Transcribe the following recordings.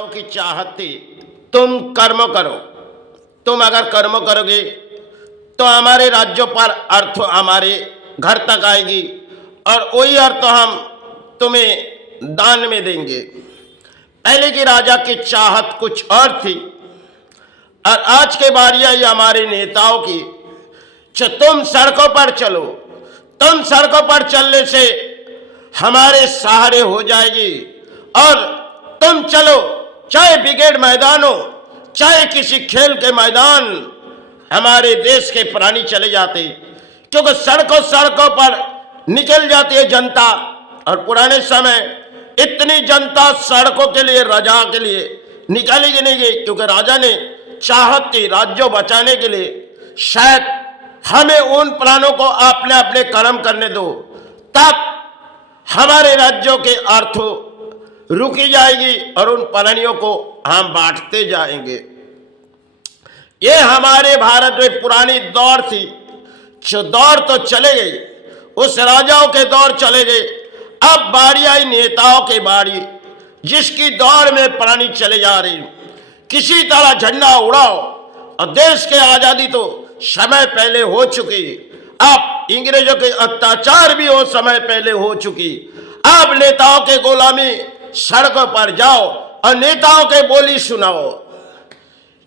राजाओं की चाहत थी तुम कर्म करो, तुम अगर कर्म करोगे तो हमारे राज्यों पर अर्थ हमारे घर तक आएगी और वही अर्थ हम तुम्हें दान में देंगे। पहले की राजा की चाहत कुछ और थी और आज के बारी आई हमारे नेताओं की, तुम सड़कों पर चलो, तुम सड़कों पर चलने से हमारे सहारे हो जाएगी और तुम चलो, चाहे ब्रिगेड मैदान हो, चाहे किसी खेल के मैदान, हमारे देश के प्राणी चले जाते, क्योंकि सड़कों सड़कों पर निकल जाती है जनता। और पुराने समय इतनी जनता सड़कों के लिए, राजा के लिए निकाली नहीं गई, क्योंकि राजा ने चाहत थी राज्यों बचाने के लिए, शायद हमें उन प्राणों को अपने अपने कर्म करने दो, तब हमारे राज्यों के अर्थों रुकी जाएगी और उन प्राणियों को हम बांटते जाएंगे। ये हमारे भारत में पुरानी दौर थी, जो दौर तो चले गई, उस राजाओं के दौर चले गए। अब बारी आई नेताओं की बारी, जिसकी दौर में प्राणी चले जा रही। किसी तरह झंडा उड़ाओ और देश के आजादी तो समय पहले हो चुकी, अब अंग्रेजों के अत्याचार भी वो समय पहले हो चुकी। अब नेताओं के गुलामी, सड़कों पर जाओ और नेताओं के बोली सुनाओ।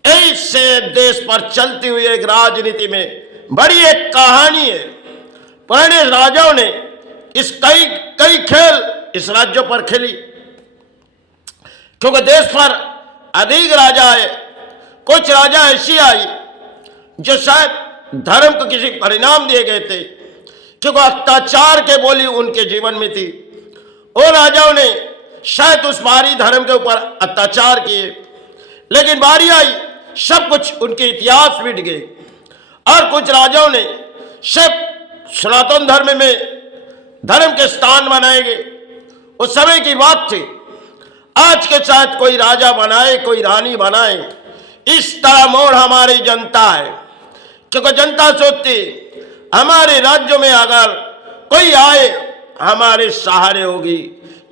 ऐसे देश पर चलती हुई एक राजनीति में बड़ी एक कहानी है। पुराने राजाओं ने इस कई खेल इस राज्यों पर खेली, क्योंकि देश पर अधिक राजा है। कुछ राजा ऐसी आई जो शायद धर्म को किसी परिणाम दिए गए थे, क्योंकि अत्याचार के बोली उनके जीवन में थी। वो राजाओं ने शायद उस बारी धर्म के ऊपर अत्याचार किए, लेकिन बारी आई सब कुछ उनके इतिहास मिट गए। और कुछ राजाओं ने सब सनातन धर्म में धर्म के स्थान बनाए गए। उस समय की बात थी। आज के साथ कोई राजा बनाए, कोई रानी बनाए, इस तरह मोड़ हमारी जनता है, क्योंकि जनता सोचती हमारे राज्यों में अगर कोई आए हमारे सहारे होगी।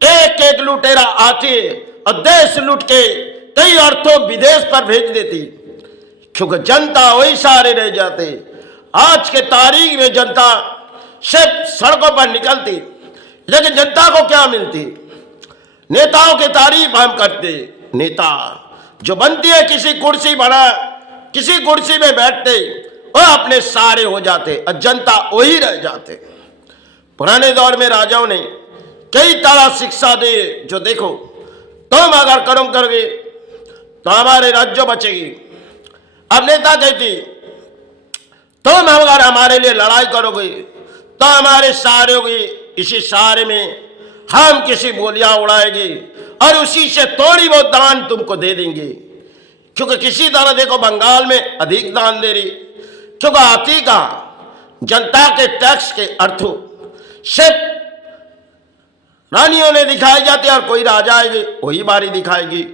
एक एक लुटेरा आती और देश लूट के कई अर्थों विदेश पर भेज देती, क्योंकि जनता वही सहारे रह जाते। आज के तारीख में जनता सिर्फ सड़कों पर निकलती, लेकिन जनता को क्या मिलती? नेताओं की तारीफ हम करते, नेता जो बनती है किसी कुर्सी बना, किसी कुर्सी में बैठते वो अपने सहारे हो जाते और जनता वही रह जाते। पुराने दौर में राजाओं ने कई तरह शिक्षा दी, जो देखो तुम अगर कर्म करोगे तो हमारे राज्य बचेगी। अब नेता कहती तुम अगर हमारे लिए लड़ाई करोगे तो हमारे सहारे होगी, इसी सहारे में हम किसी बोलियां उड़ाएंगे और उसी से थोड़ी बहुत दान तुमको दे देंगे। क्योंकि किसी तरह देखो बंगाल में अधिक दान दे रही, क्योंकि आती का जनता के टैक्स के अर्थों सिर्फ रानियों ने दिखाई जाती और कोई राजा आएगी वही बारी दिखाएगी।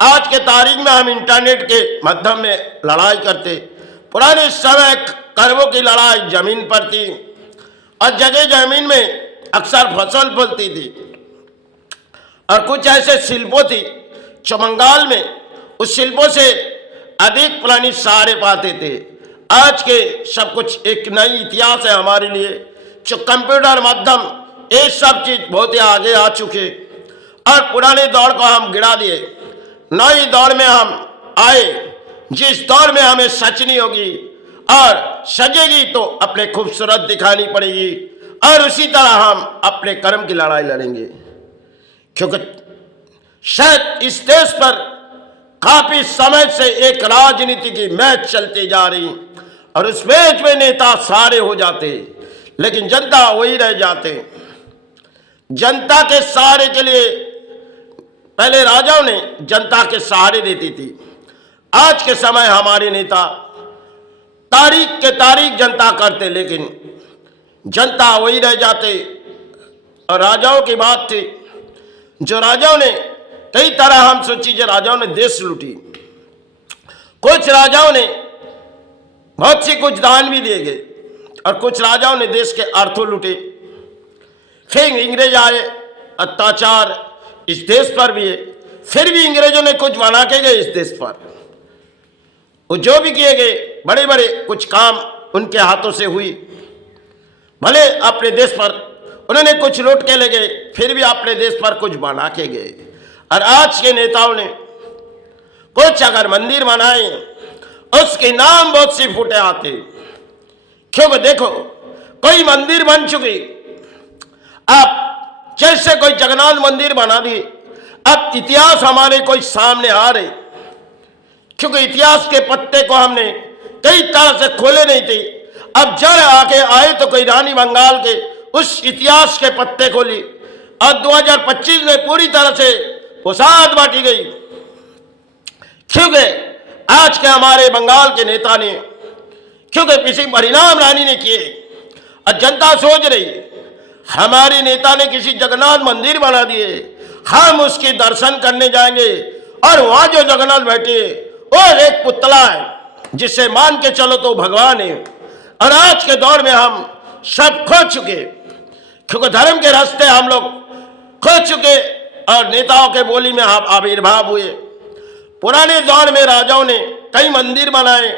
आज के तारीख में हम इंटरनेट के माध्यम में लड़ाई करते, पुराने समय कर्मों की लड़ाई जमीन पर थी और जगह जमीन में अक्सर फसल फलती थी। और कुछ ऐसे शिल्पों थी जो बंगाल में उस शिल्पों से अधिक प्राणी सहारे पाते थे। आज के सब कुछ एक नई इतिहास है हमारे लिए, जो कंप्यूटर माध्यम ये सब चीज बहुत ही आगे आ चुके और पुराने दौर को हम गिरा दिए, नई दौर में हम आए, जिस दौर में हमें सचनी होगी और सजेगी तो अपने खूबसूरत दिखानी पड़ेगी और उसी तरह हम अपने कर्म की लड़ाई लड़ेंगे। क्योंकि शायद इस देश पर काफी समय से एक राजनीति की मैच चलती जा रही और उस मैच में नेता सारे हो जाते, लेकिन जनता वही रह जाते। जनता के सहारे के लिए पहले राजाओं ने जनता के सहारे देती थी। आज के समय हमारे नेता तारीख के तारीख जनता करते, लेकिन जनता वही रह जाते। और राजाओं की बात थी, जो राजाओं ने कई तरह हम सोची, जो राजाओं ने देश लूटी। कुछ राजाओं ने बहुत सी कुछ दान भी दिए गए और कुछ राजाओं ने देश के अर्थों लूटे। फिर अंग्रेज आए, अत्याचार इस देश पर भी है, फिर भी अंग्रेजों ने कुछ बना के गए इस देश पर। वो जो भी किए गए बड़े बड़े कुछ काम उनके हाथों से हुई। भले अपने देश पर उन्होंने कुछ लूट के ले गए, फिर भी अपने देश पर कुछ बना के गए। और आज के नेताओं ने कुछ अगर मंदिर बनाए, उसके नाम बहुत सी फूटे आते। क्योंकि देखो कोई मंदिर बन चुकी, अब जैसे कोई जगन्नाथ मंदिर बना दी, अब इतिहास हमारे कोई सामने आ रहे, क्योंकि इतिहास के पत्ते को हमने कई तरह से खोले नहीं थे। अब जड़ आके आए तो कोई रानी बंगाल के उस इतिहास के पत्ते खोली और 2025 में पूरी तरह से फसाद बांटी गई। क्योंकि आज के हमारे बंगाल के नेता ने, क्योंकि किसी परिणाम रानी ने किए और जनता सोच रही हमारे नेता ने किसी जगन्नाथ मंदिर बना दिए, हम उसके दर्शन करने जाएंगे और वहां जो जगन्नाथ बैठे और एक पुतला है जिसे मान के चलो तो भगवान है। और आज के दौर में हम सब खो चुके, क्योंकि धर्म के रास्ते हम लोग खो चुके और नेताओं के बोली में हम आविर्भाव हुए। पुराने दौर में राजाओं ने कई मंदिर बनाए,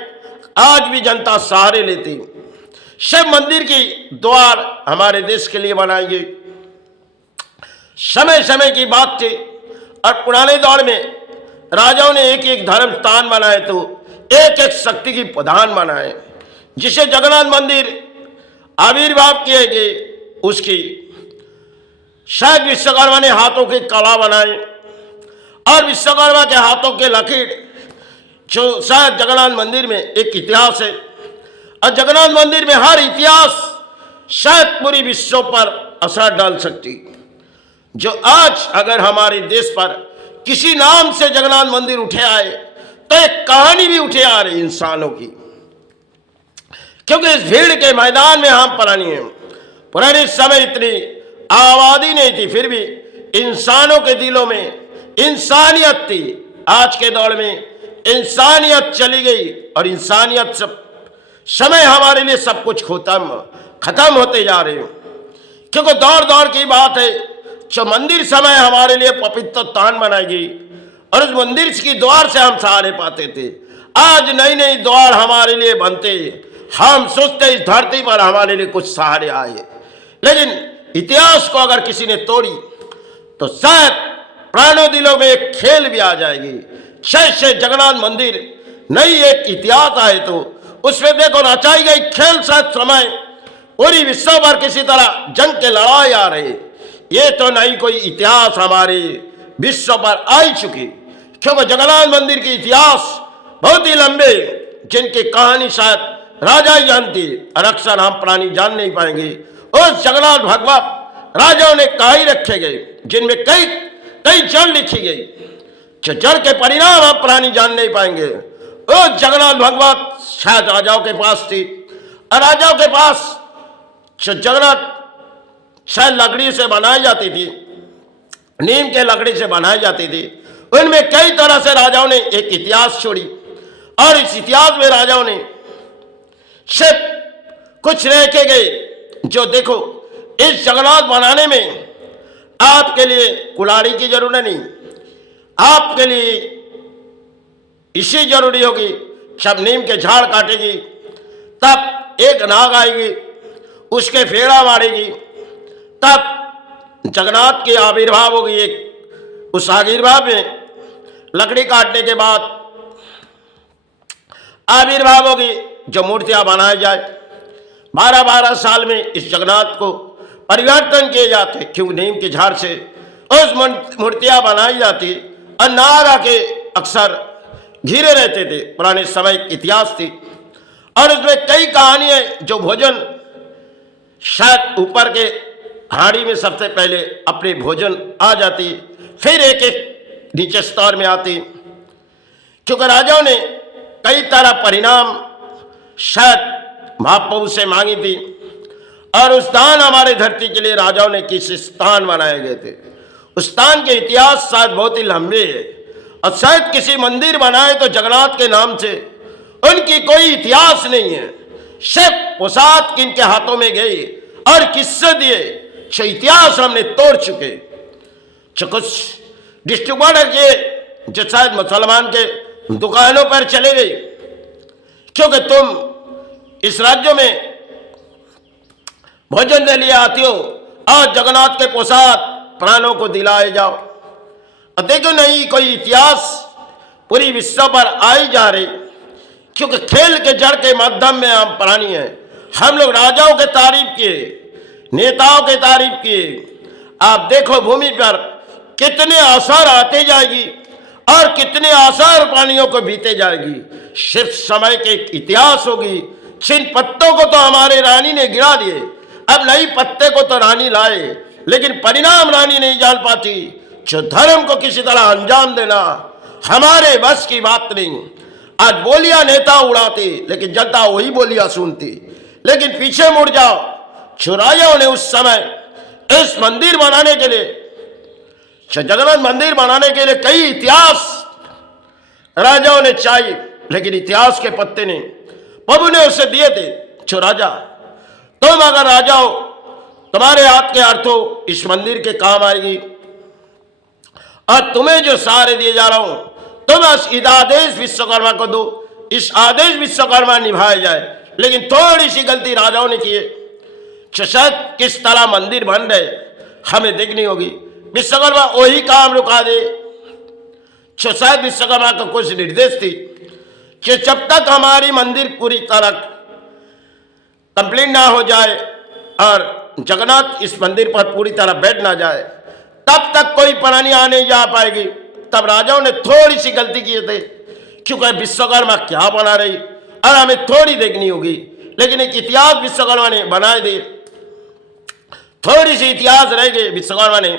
आज भी जनता सहारे लेती। शिव मंदिर की द्वार हमारे देश के लिए बनाई गई। समय समय की बात थी और पुराने दौर में राजाओं ने एक एक धर्म स्थान बनाए तो एक एक शक्ति की प्रधान बनाए, जिसे जगन्नाथ मंदिर आविर्भाव किए गए। उसकी शायद विश्वकर्मा ने हाथों की कला बनाए और विश्वकर्मा के हाथों के लकीर, जो शायद जगन्नाथ मंदिर में एक इतिहास है। और जगन्नाथ मंदिर में हर इतिहास शायद पूरी विश्व पर असर डाल सकती। जो आज अगर हमारे देश पर किसी नाम से जगन्नाथ मंदिर उठे आए तो एक कहानी भी उठे आ रही इंसानों की, क्योंकि इस भीड़ के मैदान में हम पुरानी हैं। पुराने समय इतनी आबादी नहीं थी, फिर भी इंसानों के दिलों में इंसानियत थी। आज के दौर में इंसानियत चली गई और इंसानियत सब समय हमारे लिए सब कुछ खत्म होते जा रहे हो। क्योंकि दौर दौर की बात है, जो मंदिर समय हमारे लिए पवित्र स्थान बनाएगी और उस मंदिर की द्वार से हम सहारे पाते थे। आज नई नई द्वार हमारे लिए बनते, हम सोचते इस धरती पर हमारे लिए कुछ सहारे आए। लेकिन इतिहास को अगर किसी ने तोड़ी तो शायद प्राणों दिलों में एक खेल भी आ जाएगी। से जगन्नाथ मंदिर नई एक इतिहास आए तो उसमें देखो नचाई गई खेल शायद समय पूरी विश्व भर किसी तरह जंग के लड़ाई आ रही। ये तो नहीं कोई इतिहास हमारे विश्व पर आई चुकी, क्योंकि जगन्नाथ मंदिर की इतिहास बहुत ही लंबे, जिनकी कहानी शायद राजा ही जानती और अक्सर हम प्राणी जान नहीं पाएंगे। उस जगन्नाथ भगवत राजाओं ने कहानी रखे गए, जिनमें कई कई जड़ लिखी गई, जो जड़ के परिणाम हम प्राणी जान नहीं पाएंगे। उस जगन्नाथ भगवत शायद राजाओं के पास थी और राजाओं के पास जो जगन्नाथ शायद लकड़ी से बनाई जाती थी, नीम के लकड़ी से बनाई जाती थी। उनमें कई तरह से राजाओं ने एक इतिहास छोड़ी और इस इतिहास में राजाओं ने सिर्फ कुछ रह के गए। जो देखो इस जगन्नाथ बनाने में आपके लिए कुल्हाड़ी की जरूरत नहीं, आपके लिए इसी जरूरी होगी, सब नीम के झाड़ काटेगी, तब एक नाग आएगी उसके फेड़ा मारेगी, तब जगन्नाथ की आविर्भाव होगी। एक उस आविर्भाव में लकड़ी काटने के बाद आविर्भाव होगी जो मूर्तियां बनाई जाए। 12-12 साल में इस जगन्नाथ को परिवर्तन किए जाते, क्योंकि नीम के झाड़ से उस मूर्तियां बनाई जाती और नाग के अक्सर घिरे रहते थे। पुराने समय की इतिहास थी और उसमें कई कहानियां जो भोजन शायद ऊपर के हाड़ी में सबसे पहले अपने भोजन आ जाती, फिर एक एक नीचे स्तर में आती, क्योंकि राजाओं ने कई तरह परिणाम शायद महाप्रभु से मांगी थी और उस स्थान हमारे धरती के लिए राजाओं ने किस स्थान बनाए गए थे। उस स्थान के इतिहास शायद बहुत ही लंबे है और शायद किसी मंदिर बनाए तो जगन्नाथ के नाम से उनकी कोई इतिहास नहीं है। सिर्फ प्रसाद किनके हाथों में गई और किससे दिए, इतिहास हमने तोड़ चुके। कुछ डिस्ट्रीब्यूटर किए जो शायद मुसलमान के दुकानों पर चले गए, क्योंकि तुम इस राज्य में भोजन के लिए आती हो और जगन्नाथ के प्रसाद प्राणों को दिलाए जाओ। और देखो नहीं कोई इतिहास पूरी विश्व पर आई जा रही, क्योंकि खेल के जड़ के माध्यम में हम प्राणी हैं। हम लोग राजाओं के तारीफ किए, नेताओं के तारीफ किए। आप देखो भूमि पर कितने आसार आते जाएगी और कितने आसार प्राणियों को बीते जाएगी। सिर्फ समय के इतिहास होगी। छिन पत्तों को तो हमारे रानी ने गिरा दिए, अब नई पत्ते को तो रानी लाए, लेकिन परिणाम रानी नहीं जान पाती। जो धर्म को किसी तरह अंजाम देना हमारे बस की बात नहीं। आज बोलियां नेता उड़ाते, लेकिन जनता वही बोलियां सुनती। लेकिन पीछे मुड़ जाओ, जो राजाओं ने उस समय इस मंदिर बनाने के लिए, जगन्नाथ मंदिर बनाने के लिए कई इतिहास राजाओं ने चाहिए, लेकिन इतिहास के पत्ते ने प्रभु ने उसे दिए थे। जो राजा, तुम अगर राजा हो, तुम्हारे हाथ के अर्थों इस मंदिर के काम आएगी। और तुम्हें जो सहारे दिए जा रहा हूं, तुम इस आदेश विश्वकर्मा को दो, इस आदेश विश्वकर्मा निभाया जाए। लेकिन थोड़ी सी गलती राजाओं ने की है। शायद किस तरह मंदिर बन रहे हमें देखनी होगी। विश्वकर्मा वही काम रुका दे। शायद विश्वकर्मा का कुछ निर्देश थी कि जब तक हमारी मंदिर पूरी तरह कंप्लीट ना हो जाए और जगन्नाथ इस मंदिर पर पूरी तरह बैठ ना जाए, तब तक कोई प्राणी आ नहीं जा पाएगी। तब राजाओं ने थोड़ी सी गलती किए थे, क्योंकि विश्वकर्मा क्या बना रही और हमें थोड़ी देखनी होगी। लेकिन एक इतिहास विश्वकर्मा ने बनाए दे, थोड़ी सी इतिहास रह गई विश्वकर्मा ने।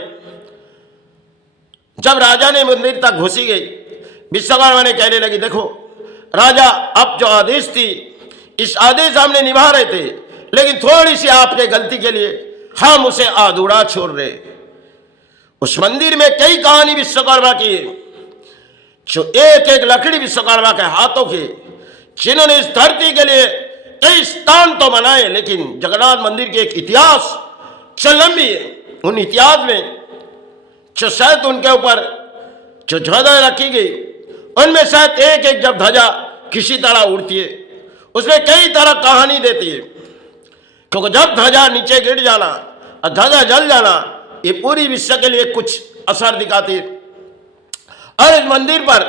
जब राजा ने मंदिर तक घुसी गई, विश्वकर्मा ने कहने लगी, देखो राजा, अब जो आदेश थी इस आदेश हमने निभा रहे थे, लेकिन थोड़ी सी आपके गलती के लिए हम उसे अधूरा छोड़ रहे। उस मंदिर में कई कहानी विश्वकर्मा की, जो एक एक लकड़ी विश्वकर्मा के हाथों की, जिन्होंने इस धरती के लिए कई स्थान तो बनाए, लेकिन जगन्नाथ मंदिर के एक इतिहास लंबी है। उन इतिहास में जो शायद उनके ऊपर जो ध्वजा रखी गई, उनमें शायद एक एक जब ध्वजा किसी तरह उड़ती है, उसमें कई तरह कहानी देती है। क्योंकि जब ध्वजा नीचे गिर जाना और ध्वजा जल जाना, ये पूरी विश्व के लिए कुछ असर दिखाती है। और इस मंदिर पर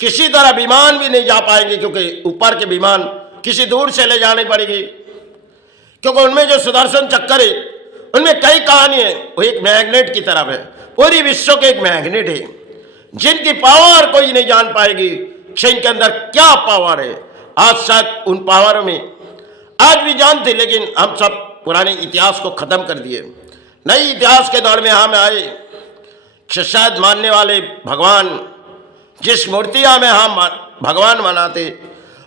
किसी तरह विमान भी नहीं जा पाएंगे, क्योंकि ऊपर के विमान किसी दूर से ले जानी पड़ेगी। क्योंकि उनमें जो सुदर्शन चक्कर है, उनमें कई कहानी है। वो एक मैग्नेट की तरफ है, पूरी विश्व के एक मैग्नेट है, जिनकी पावर कोई नहीं जान पाएगी। इनके अंदर क्या पावर है, आज शायद उन पावर में आज भी जानते, लेकिन हम सब पुराने इतिहास को खत्म कर दिए। नई इतिहास के दौर में हम आए। शायद मानने वाले भगवान, जिस मूर्तियां में हम भगवान मनाते,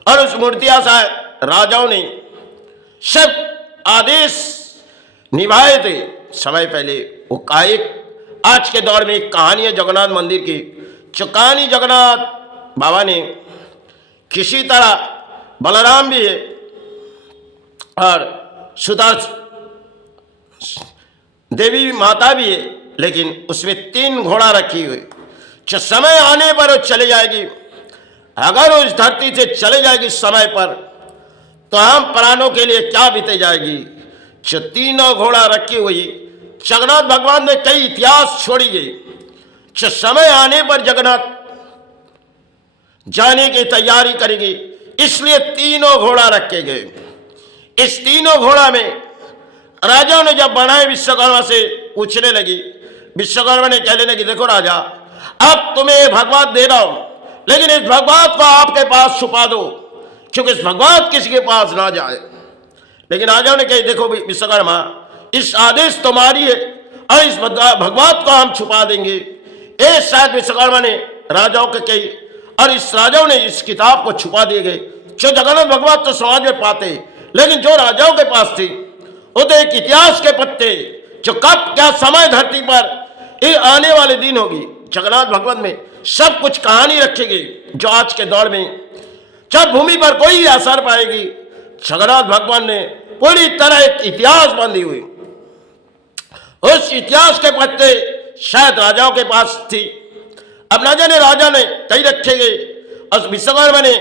और उस मूर्तियां शायद राजाओं ने सब आदेश निभाए थे समय पहले। वो कायिक आज के दौर में एक कहानी है जगन्नाथ मंदिर की, जो कहानी जगन्नाथ बाबा ने किसी तरह, बलराम भी है और सुधा देवी माता भी है, लेकिन उसमें 3 घोड़ा रखी हुई। जो समय आने पर वो चले जाएगी, अगर वो इस धरती से चले जाएगी समय पर, तो हम प्राणों के लिए क्या बीते जाएगी। जो 3 घोड़ा रखी हुई जगन्नाथ भगवान ने कई इतिहास छोड़ी गई। जो समय आने पर जगन्नाथ जाने की तैयारी करेगी, इसलिए 3 घोड़ा रखे गए। इस 3 घोड़ा में राजा ने जब बनाए, विश्वकर्मा से पूछने लगी। विश्वकर्मा ने कहने लगी, देखो राजा, अब तुम्हें भगवत दे रहा हूं, लेकिन इस भगवत को आपके पास छुपा दो, क्योंकि इस भगवत किसी के पास ना जाए। लेकिन राजा ने कही, देखो विश्वकर्मा, इस आदेश तुम्हारी है और इस भगवत को हम छुपा देंगे। ये शायद विश्वकर्मा ने राजाओं के कही, और इस राजाओं ने इस किताब को छुपा दिए गए। जो जगन्नाथ भगवत तो समाज में पाते, लेकिन जो राजाओं के पास थी वो तो एक इतिहास के पत्ते, जो कब क्या समय धरती पर ये आने वाले दिन होगी। जगन्नाथ भगवत में सब कुछ कहानी रखी गई, जो आज के दौर में जब भूमि पर कोई असर पाएगी, जगन्नाथ भगवान ने पूरी तरह एक इतिहास बांधी हुई। उस इतिहास के पत्ते शायद राजाओं के पास थी, अब ना जाने राजा ने कई रखे गए और विश्वकर्मा ने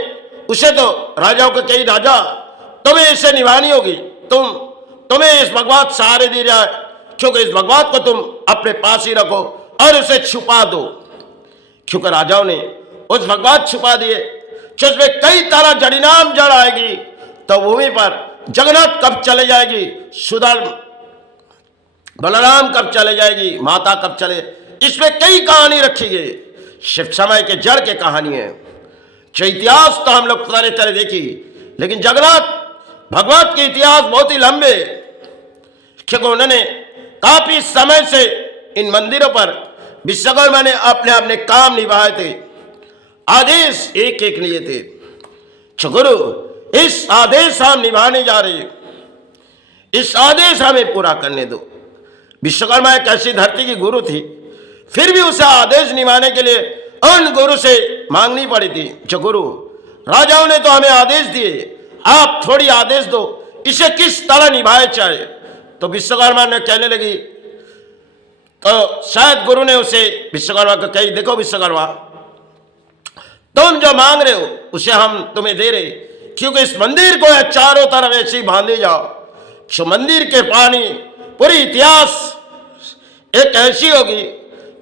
उसे तो राजाओं के कई राजा तुम्हें इसे निभानी होगी, तुम्हें इस भगवत सहारे दी जाए, क्योंकि इस भगवत को तुम अपने पास ही रखो और उसे छुपा दो। क्योंकि राजाओं ने उस भगवत छुपा दिए, जिसमें कई तरह जड़ीनाम जड़ आएगी, तो भूमि पर जगन्नाथ कब चले जाएगी, सुधर्म बलराम कब चले जाएगी, माता कब चले, इसमें कई कहानी रखी गई। शिव समय के जड़ के कहानी है। जो इतिहास तो हम लोग तरह तरह देखी, लेकिन जगन्नाथ भगवत के इतिहास बहुत ही लंबे, क्योंकि उन्होंने काफी समय से इन मंदिरों पर विश्वकर्मा ने अपने अपने काम निभाए थे, आदेश एक एक लिए थे। गुरु इस आदेश हम निभाने जा रहे हैं, इस आदेश हमें पूरा करने दो। विश्वकर्मा एक ऐसी धरती की गुरु थी, फिर भी उसे आदेश निभाने के लिए उन गुरु से मांगनी पड़ी थी। जो गुरु राजाओं ने तो हमें आदेश दिए, आप थोड़ी आदेश दो, इसे किस तरह निभाए चाहे। तो विश्वकर्मा ने कहने लगी, तो शायद गुरु ने उसे विश्वकर्मा को कही, देखो विश्वकर्मा, तुम जो मांग रहे हो उसे हम तुम्हें दे रहे, क्योंकि इस मंदिर को चारों तरफ ऐसे ही बांधे जाओ, जो मंदिर के पानी पूरी इतिहास एक ऐसी होगी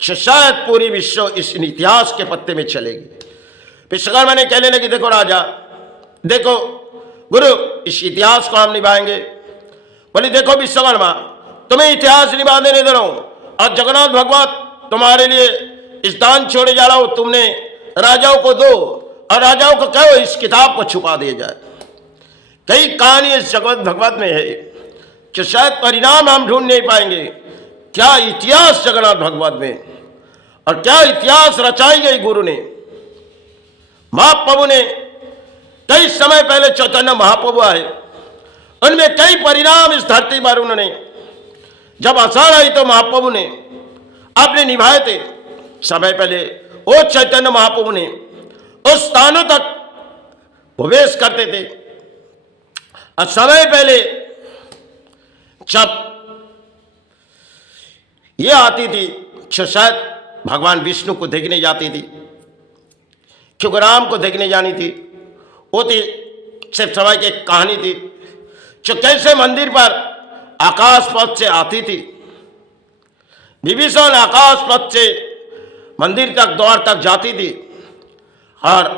जो शायद पूरी विश्व इस इतिहास के पत्ते में चलेगी। विश्वकर्मा ने कहने लगी, देखो राजा, देखो गुरु, इस इतिहास को हम निभाएंगे। बोले, देखो विश्वकर्मा, तुम्हें इतिहास निभा देने दे रहा हूं, और जगन्नाथ भगवत तुम्हारे लिए इस दान छोड़े जा रहा हूं, तुमने राजाओं को दो और राजाओं को कहो इस किताब को छुपा दिया जाए। कई कहानी इस जगत भगवत में है जो शायद परिणाम हम ढूंढ नहीं पाएंगे। क्या इतिहास जगन्नाथ भगवत में, और क्या इतिहास रचाई गई गुरु ने। महाप्रभु ने कई समय पहले चैतन्य महाप्रभु आए, उनमें कई परिणाम इस धरती पर उन्होंने, जब आषाढ़ आई तो महाप्रभु ने अपने निभाए थे। समय पहले वो चैतन्य महाप्रभु ने उस स्थानों तक प्रवेश करते थे, और समय पहले जब ये आती थी जो शायद भगवान विष्णु को देखने जाती थी, क्योंकि राम को देखने जानी थी, वो थी सिर्फ समय की एक कहानी थी, जो कैसे मंदिर पर आकाश पथ से आती थी। विभीषण आकाश पथ से मंदिर तक द्वार तक जाती थी और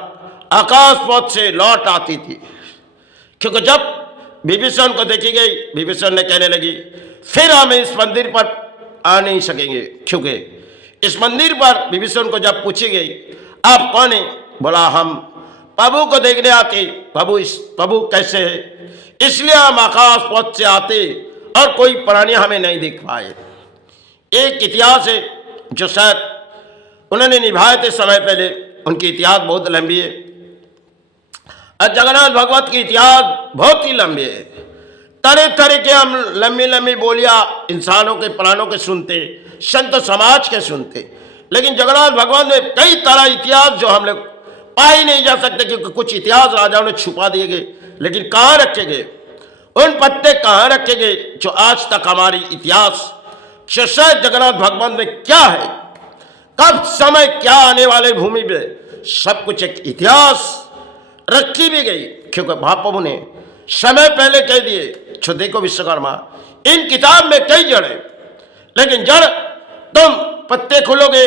आकाश पथ से लौट आती थी, क्योंकि जब विभीषण को देखी गई, विभीषण ने कहने लगी, फिर हम इस मंदिर पर आ नहीं सकेंगे, क्योंकि इस मंदिर पर विभीषण को जब पूछी गई, आप कौन है, बोला हम प्रभु को देखने आते, प्रभु कैसे है, इसलिए हम आकाश पथ से आते और कोई प्राणी हमें नहीं दिख पाए। एक इतिहास है जो शायद उन्होंने निभाए थे समय पहले, उनकी इतिहास बहुत लंबी है, और जगन्नाथ भगवत की इतिहास बहुत ही लंबी है। तरह तरह के हम लंबी लंबी बोलियां इंसानों के प्राणों के सुनते, संत समाज के सुनते, लेकिन जगन्नाथ भगवान ने कई तरह इतिहास जो हम लोग पा ही नहीं जा सकते, क्योंकि कुछ इतिहास राजाओं ने छुपा दिए गए, लेकिन कहाँ रखे गए, उन पत्ते कहाँ रखे गए जो आज तक हमारी इतिहास शायद जगन्नाथ भगवान में क्या है, कब समय क्या आने वाले भूमि पे, सब कुछ एक इतिहास रखी भी गई। क्योंकि महाप्रभु ने समय पहले कह दिए, जो देखो विश्वकर्मा, इन किताब में कई जड़ है, लेकिन जड़ तुम पत्ते खोलोगे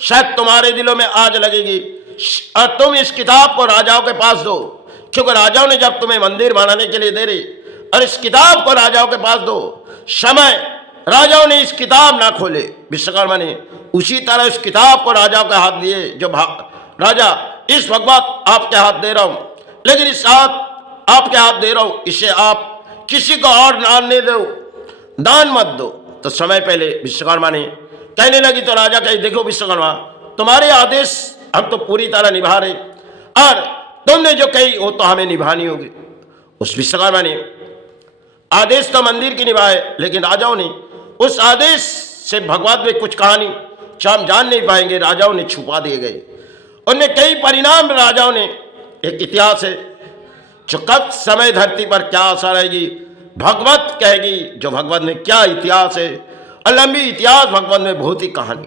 शायद तुम्हारे दिलों में आज लगेगी, और तुम इस किताब को राजाओं के पास दो, क्योंकि राजाओं ने जब तुम्हें मंदिर बनाने के लिए दे रही, और इस किताब को राजाओं के पास दो। समय राजाओं ने इस किताब ना खोले, विश्वकर्मा ने उसी तरह इस किताब को राजाओं के हाथ दिए, जो राजा इस भगवत आपके हाथ दे रहा हूं, लेकिन इस हाथ आपके हाथ दे रहा हूं, इसे आप किसी को और दान नहीं दो, दान मत दो। तो समय पहले विश्वकर्मा ने कहने लगी, तो राजा कहे, देखो विश्वकर्मा, तुम्हारे आदेश हम तो पूरी तरह निभा रहे, और तुमने जो कही वो तो हमें निभानी होगी। उस विश्वकर्मा ने आदेश तो मंदिर की निभाए, लेकिन राजाओं ने उस आदेश से भगवत में कुछ कहानी जो हम जान नहीं पाएंगे, राजाओं ने छुपा दिए गए। उनमें कई परिणाम राजाओं ने, एक इतिहास है जो कब समय धरती पर क्या असर आएगी, भगवत कहेगी जो भगवत में क्या इतिहास है, और लंबी इतिहास भगवत में बहुत ही कहानी।